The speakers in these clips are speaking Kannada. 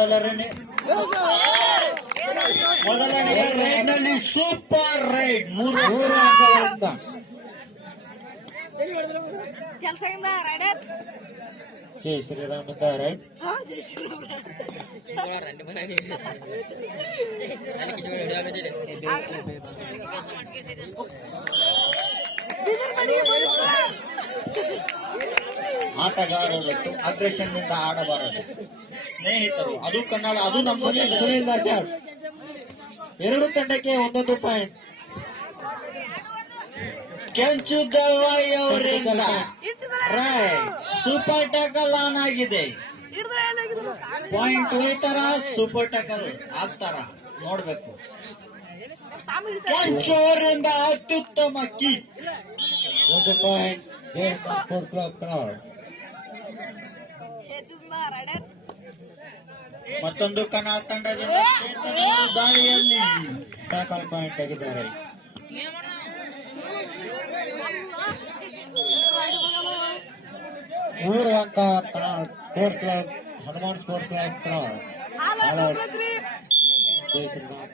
ಮೊದಲನೆಯ ರೈಡ್ ನಲ್ಲಿ ಸೂಪರ್ ರೈಡ್ 3 ಅಂಕಗಳಿಂದ ಜೈ ಶ್ರೀರಾಮ್ ಇಂದ ರೈಡ್ ಆಟಗಾರರು ಅಗ್ರೆಷನ್ ನಿಂದ ಆಡಬಾರದು ಸ್ನೇಹಿತರು. ಅದು ಕನ್ನಡ, ಅದು ನಮ್ಮ ಸುನೀಲ್ ದಾಸ್. ಎರಡು ತಂಡಕ್ಕೆ 1 ಪಾಯಿಂಟ್. ಕೆಂಚು ದಳವಾಯಿ ಅವರಿಂದ ಸೂಪರ್ ಟಕಲ್ ಆನ್ ಆಗಿದೆ. ಪಾಯಿಂಟ್ ಹೋಯ್ತಾರ, ಸೂಪರ್ ಟಕಲ್ ಆಗ್ತಾರ ನೋಡ್ಬೇಕು. ಕೆಂಚು ಅವರಿಂದ ಅತ್ಯುತ್ತಮ ಕಿಕ್. 1 ಪಾಯಿಂಟ್. ಮತ್ತೊಂದು ಕನ್ನಡ ತಂಡದಿಂದ ದಾಳಿಯಲ್ಲಿ ಟ್ಯಾಕಲ್ ಪಾಯಿಂಟ್ ಆಗಿದ್ದಾರೆ. ಮೂರು ಅಂಕ sports club Hanuman sports club Jai Shriram.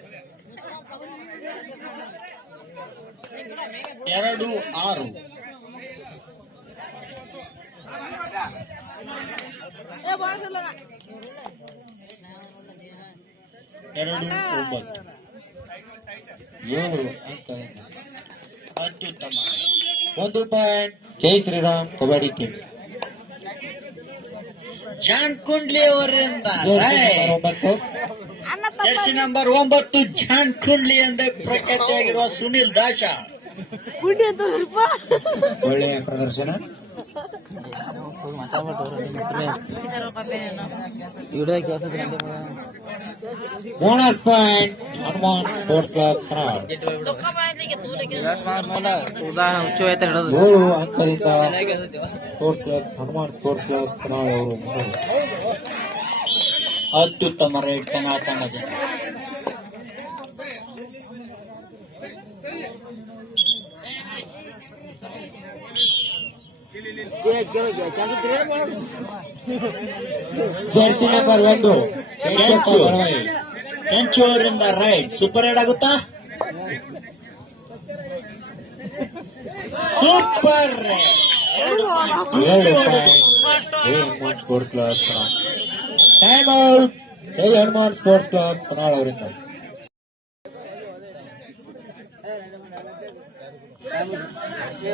2-6. 2-9. 7 ಅಂಕ ಅತ್ಯುತ್ತಮ. 1 ಪಾಯಿಂಟ್. ಜೈ ಶ್ರೀರಾಮ್ ಕಬಡ್ಡಿ ಟೀಮ್. ಜಾನ್ ಕುಂಡ್ಲಿ ಅವರಿಂದ ಜರ್ಸಿ ನಂಬರ್ 9 ಜಾನ್ ಕುಂಡ್ಲಿ ಎಂದೇ ಪ್ರಖ್ಯಾತಿಯಾಗಿರುವ ಸುನಿಲ್ ದಾಶ. ಒಳ್ಳೆಯ ಪ್ರದರ್ಶನ. Bonus point Hanuman sports club 7 ಅಂಕದಿಂದ sports club Hanuman sports club ಅವರು ಅತ್ಯುತ್ತಮ ರೈಡ್ ಕನ್ನಡ ತಂಡದಿಂದ. ಜರ್ಸಿ ನಂಬರ್ 1 ಕೆಂಚು ಅವರಿಂದ ರೈಡ್ ಸೂಪರ್ ರೈಡ್ ಆಗುತ್ತಾ? Super raid. 2 point. Sports club time out. Jai Hanuman sports club Kannada ಅವರಿಂದ.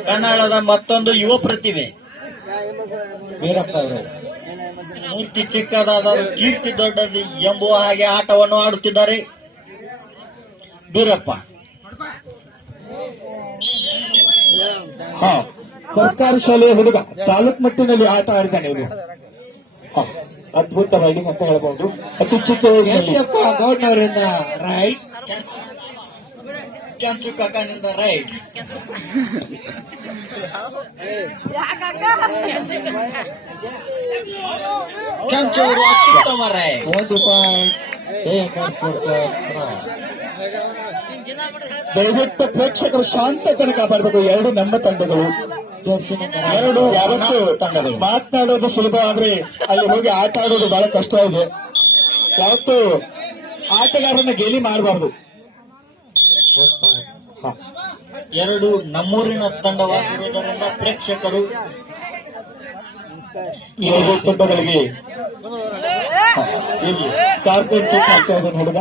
ಕನ್ನಡದ ಮತ್ತೊಂದು ಯುವ ಪ್ರತಿಭೆ ವೀರಪ್ಪ ಅವರು. ಮೂರ್ತಿ ಚಿಕ್ಕದಾದರೂ ಕೀರ್ತಿ ದೊಡ್ಡದು ಎಂಬುವ ಹಾಗೆ ಆಟವನ್ನು ಆಡುತ್ತಿದ್ದಾರೆ ವೀರಪ್ಪ. ಸರ್ಕಾರಿ ಶಾಲೆಯ ಹುಡುಗ ತಾಲೂಕ್ ಮಟ್ಟಿನಲ್ಲಿ ಆಟ ಆಡಿದ್ದಾನೆ ಇದು. ಅದ್ಭುತ ರೈಡಿಂಗ್ ಅಂತ ಹೇಳ್ಬಹುದು. ಅತಿ ಚಿಕ್ಕ ವಯಸ್ಸಿನಲ್ಲಿ ಗೌಡ್ನವರಿಂದ ರೈಟ್. ಕೆಂಚು ಕಾಕನಿಂದ ರೈಟ್. ಕೆಂಚು ಅವರು ಅತ್ಯುತ್ತಮ ರೈಟ್. 1 ಪಾಯಿಂಟ್. ದಯವಿಟ್ಟು ಪ್ರೇಕ್ಷಕರು ಶಾಂತತೆಯನ್ನು ಕಾಪಾಡಬೇಕು. 2 ನಮ್ಮ ತಂಡಗಳು. 2 ಯಾವತ್ತು ತಂಡಗಳು ಮಾತನಾಡೋದು ಸುಲಭ ಆದ್ರೆ ಅಲ್ಲಿ ಹೋಗಿ ಆಟ ಆಡೋದು ಬಹಳ ಕಷ್ಟ ಇದೆ. ಯಾವತ್ತು ಆಟಗಾರರನ್ನ ಗೇಲಿ ಮಾಡಬಾರ್ದು. 2 ನಮ್ಮೂರಿನ ತಂಡವಾಗಿರುವುದರಿಂದ ಪ್ರೇಕ್ಷಕರು 2 ತಂಡಗಳಿಗೆ ಸ್ಕಾರ್ಪಿಯನ್ ಕಿಕ್ ಆಗ್ತಾ ಇದೆ ಹುಡುಗ.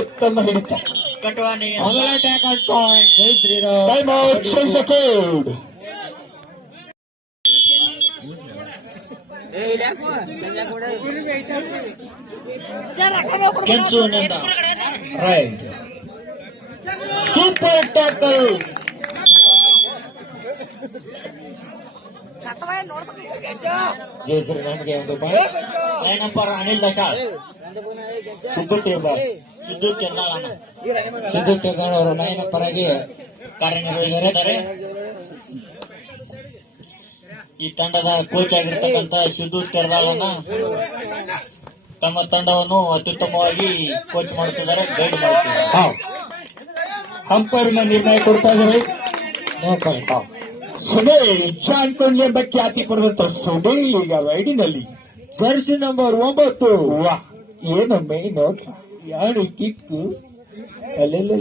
ಉತ್ತಮ ಹಿಡಿತ. ಮೊದಲ tackle point. Jai Shriram. Time out. Second. ಕೆಂಚುನಿಂದ ರೈಟ್ ಸೂಪರ್ ಟ್ಯಾಕಲ್. ಜೈ ಶ್ರೀರಾಮ್ಗೆ 1 ಪಾಯಿಂಟ್. ಲೈನ್ ನಂಬರ್ ಅನಿಲ್ ದಶಾಳ್. ಸಿದ್ದು ತೀರ್ಮಾನ. ಸಿದ್ದು ಕೆನ್ನಾಳಣ್ಣ. ಸಿದ್ದು ತೀರ್ಮಾನ ಅವರು ಲೈನ್ ನಂಬರ್ ಆಗಿ ಕಾರ್ಯನಿರ್ವಹಿಸಿದ್ದಾರೆ. ಈ ತಂಡದ ಕೋಚ್ ಆಗಿರ್ತಕ್ಕಂಥ ಸಿದ್ದು ತೆರದಾಳನ್ನ ತಮ್ಮ ತಂಡವನ್ನು ಅತ್ಯುತ್ತಮವಾಗಿ ಕೋಚ್ ಮಾಡುತ್ತಿದ್ದಾರೆ, ಗೈಡ್ ಮಾಡುತ್ತಿದ್ದಾರೆ. ಅಂಪೈರ್ನ ನಿರ್ಣಯ ಕೊಡ್ತಾ ಇದ್ದಾರೆ. ಸುನೀಲ್ ಜಾನ್ಕೊಂಡ್ ಎಂಬ ಖ್ಯಾತಿ ಪಡೆದಂತ ಸುನೀಲ್ ಈಗ ರೈಡಿನಲ್ಲಿ ಜರ್ಸಿ ನಂಬರ್ 9 ವಾ ಏನು ಮೈನ್ ಯಾರು ಕಿಕ್ಕು ಅಲ್ಲೆಲ್ಲ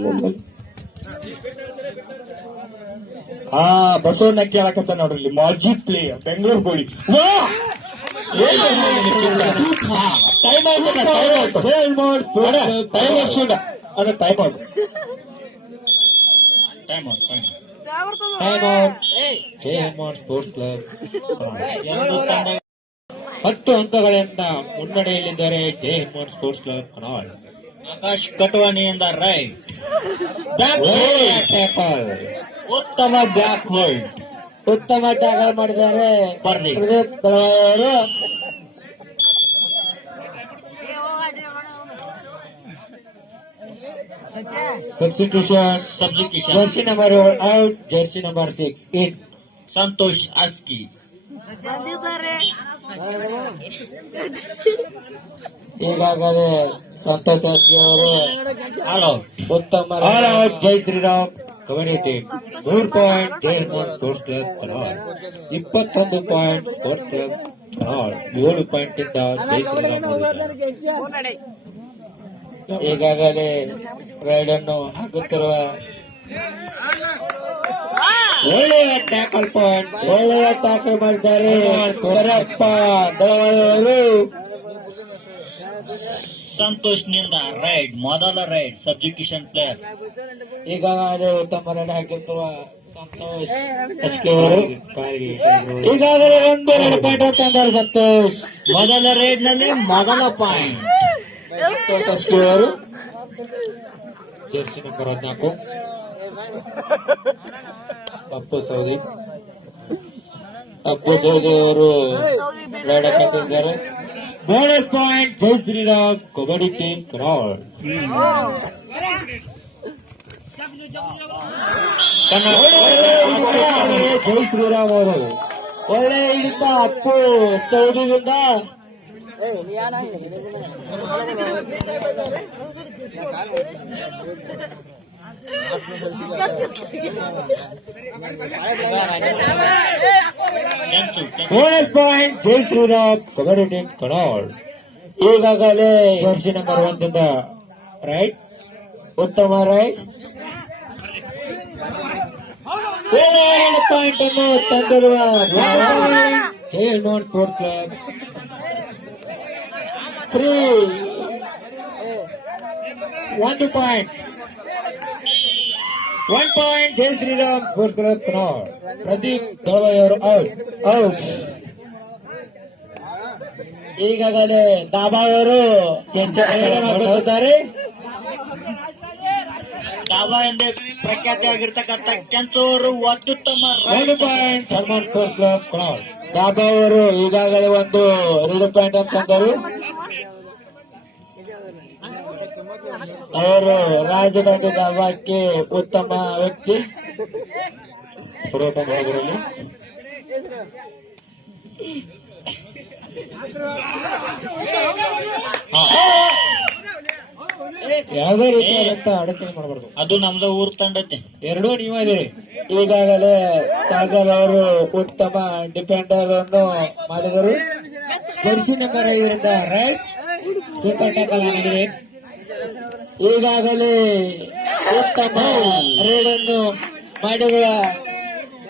ಬಸವಣ್ಣ ಕೇಳಕತ್ತ ನೋಡ್ರಿ ಮಾಜಿ ಪ್ಲೇಯರ್ ಬೆಂಗಳೂರು ಗೋಳಿ ವಾ time out time out sports club 10 ಅಂಕಗಳಿಂದ ಮುನ್ನಡೆಯಲ್ಲಿದ್ದಾರೆ ಜೈ ಹಿಮ್ಮನ್ ಸ್ಪೋರ್ಟ್ಸ್ ಕ್ಲಬ್ ಕನಾಳ್. ಆಕಾಶ್ ಕಟವಾನಿಯಿಂದ ರೈಟ್ ಬ್ಯಾಕ್ ಟ್ಯಾಕಲ್, ಉತ್ತಮ ಬ್ಯಾಕ್ ಹೋಲ್ಡ್, ಉತ್ತಮ ಟ್ಯಾಕಲ್ ಮಾಡಿದ್ದಾರೆ ಪ್ರದೀಪ್ ಬೆಳವಾಯಿ ಅವರು. Substitution jersey number out, jersey number 6 in Santosh ಆಸ್ಕಿ. ಈಗಾಗಲೇ ಸಂತೋಷ್ ಆಸ್ಕಿ ಅವರು ಉತ್ತಮ all out. Jai Shriram kabaddi team 3 point, Jai ಹಿಮ್ಮನ್ ಸ್ಪೋರ್ಟ್ಸ್ ಕ್ಲಬ್ ಕನಾಳ್ 21 ಪಾಯಿಂಟ್, ಸ್ಪೋರ್ಟ್ಸ್ ಕ್ಲಬ್ ಕನಾಳ್ 7 ಪಾಯಿಂಟ್ ಇಂದ ಜೈ ಶ್ರೀರಾಮ್ ಹೊಂದಿದ್ದಾರೆ. ಈಗಾಗಲೇ ರೈಡ್ ಅನ್ನು ಹಾಕುತ್ತಿರುವ ಒಳ್ಳೆಯ ಟ್ಯಾಕಲ್ ಪಾಯಿಂಟ್, ಒಳ್ಳೆಯ ಟ್ಯಾಕಲ್ ಮಾಡಿದ್ದಾರೆ ವೀರಪ್ಪ ದಳವಾಯಿ ಅವರು. ಸಂತೋಷ್ನಿಂದ ರೈಡ್, ಮೊದಲ ರೈಡ್ ಸಬ್ಸ್ಟಿಟ್ಯೂಷನ್ ಪ್ಲೇಯರ್. ಈಗಾಗಲೇ ಉತ್ತಮ ರೈಡ್ ಹಾಕಿರುವ ಸಂತೋಷ್ ಎಸ್ಕೆ ಅವರು ಈಗಾಗಲೇ 2 ಪಾಯಿಂಟ್ ತಂದಾರೆ ಸಂತೋಷ್. ಮೊದಲ ರೈಡ್ ನಲ್ಲಿ ಮೊದಲ ಪಾಯಿಂಟ್ ಸಂತೋಷ್ ಎಸ್ಕೆ ಅವರು. ಜರ್ಸಿ ನಂಬರ್ 14 ಅಪ್ಪು ಸೌದಿ ಅವರು ರೈಡ್ ಹಾಕಿದ್ದಾರೆ. Bonus point Jai Shriram kabaddi team ಕನಾಳ್. ಜೈ ಶ್ರೀರಾಮ್ ಅವರು ಒಳ್ಳೆ ಹಿಡಿತ Appu ಸೌದಿಯಿಂದ. Bonus point Jai Shriram kabaddi team ಕನಾಳ್. ಈಗಾಗಲೇ ಜರ್ಸಿ ನಂಬರ್ 1 ಇಂದ ರೈಟ್, ಉತ್ತಮ ರೈಟ್, 7 ಪಾಯಿಂಟ್ ಅನ್ನು ತಂದಿರುವ ಜೈ ಹಿಮ್ಮನ್ sports club Shri 1 point Jai Shriram sports club ಕನಾಳ್. Pradeep ದಳವಾಯಿ ಅವರು ಔಟ್. ಈಗಾಗಲೇ ದಾಬಾ ಅವರು ಹಾಕುತ್ತಿದ್ದಾರೆ. ದಾಬಾ ಎಂದೇ ಪ್ರಖ್ಯಾತಿಯಾಗಿರ್ತಕ್ಕಂಥ ಕೆಂಚೂರು ಅತ್ಯುತ್ತಮ 1 ಪಾಯಿಂಟ್ ಹಿಮ್ಮನ್ ಸ್ಪೋರ್ಟ್ಸ್ ಕ್ಲಬ್ ಕನಾಳ್. ದಾಬಾ ಅವರು ಈಗಾಗಲೇ 2 ಪಾಯಿಂಟ್ ಅಂತಂದರು. ಅವರು ರಾಜಧಾನಿ ದಾಬಾಕ್ಕೆ ಉತ್ತಮ ವ್ಯಕ್ತಿ ಪುರೋಟ ಮಾಡೋದ್ರಲ್ಲಿ. ಯಾವುದೇ ರೀತಿಯಾದಂತ ಅಡಚಣೆ ಮಾಡಬಾರ್ದು, ಅದು ನಮ್ದು ಊರ್ ತಂಡತೆ. 2 ನೀವ ಇದೀರಿ. ಈಗಾಗಲೇ ಸಾಗರ್ ಅವರು ಉತ್ತಮ ಡಿಫೆಂಡರ್ ಅನ್ನು ಮಾಡಿದರು. Jersey number 5 right super tackle ಆಗಿದೆ. ಈಗಾಗಲೇ ಉತ್ತಮ ರೈಡ್ ಅನ್ನು ಮಾಡಿರುವ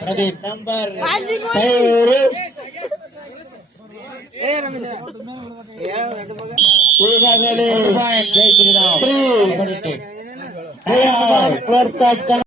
ಪ್ರದೀಪ್ ನಂಬರ್ 5 ಅವರು. ಈಗಾಗಲೇ ಜೈ ಶ್ರೀರಾಮ್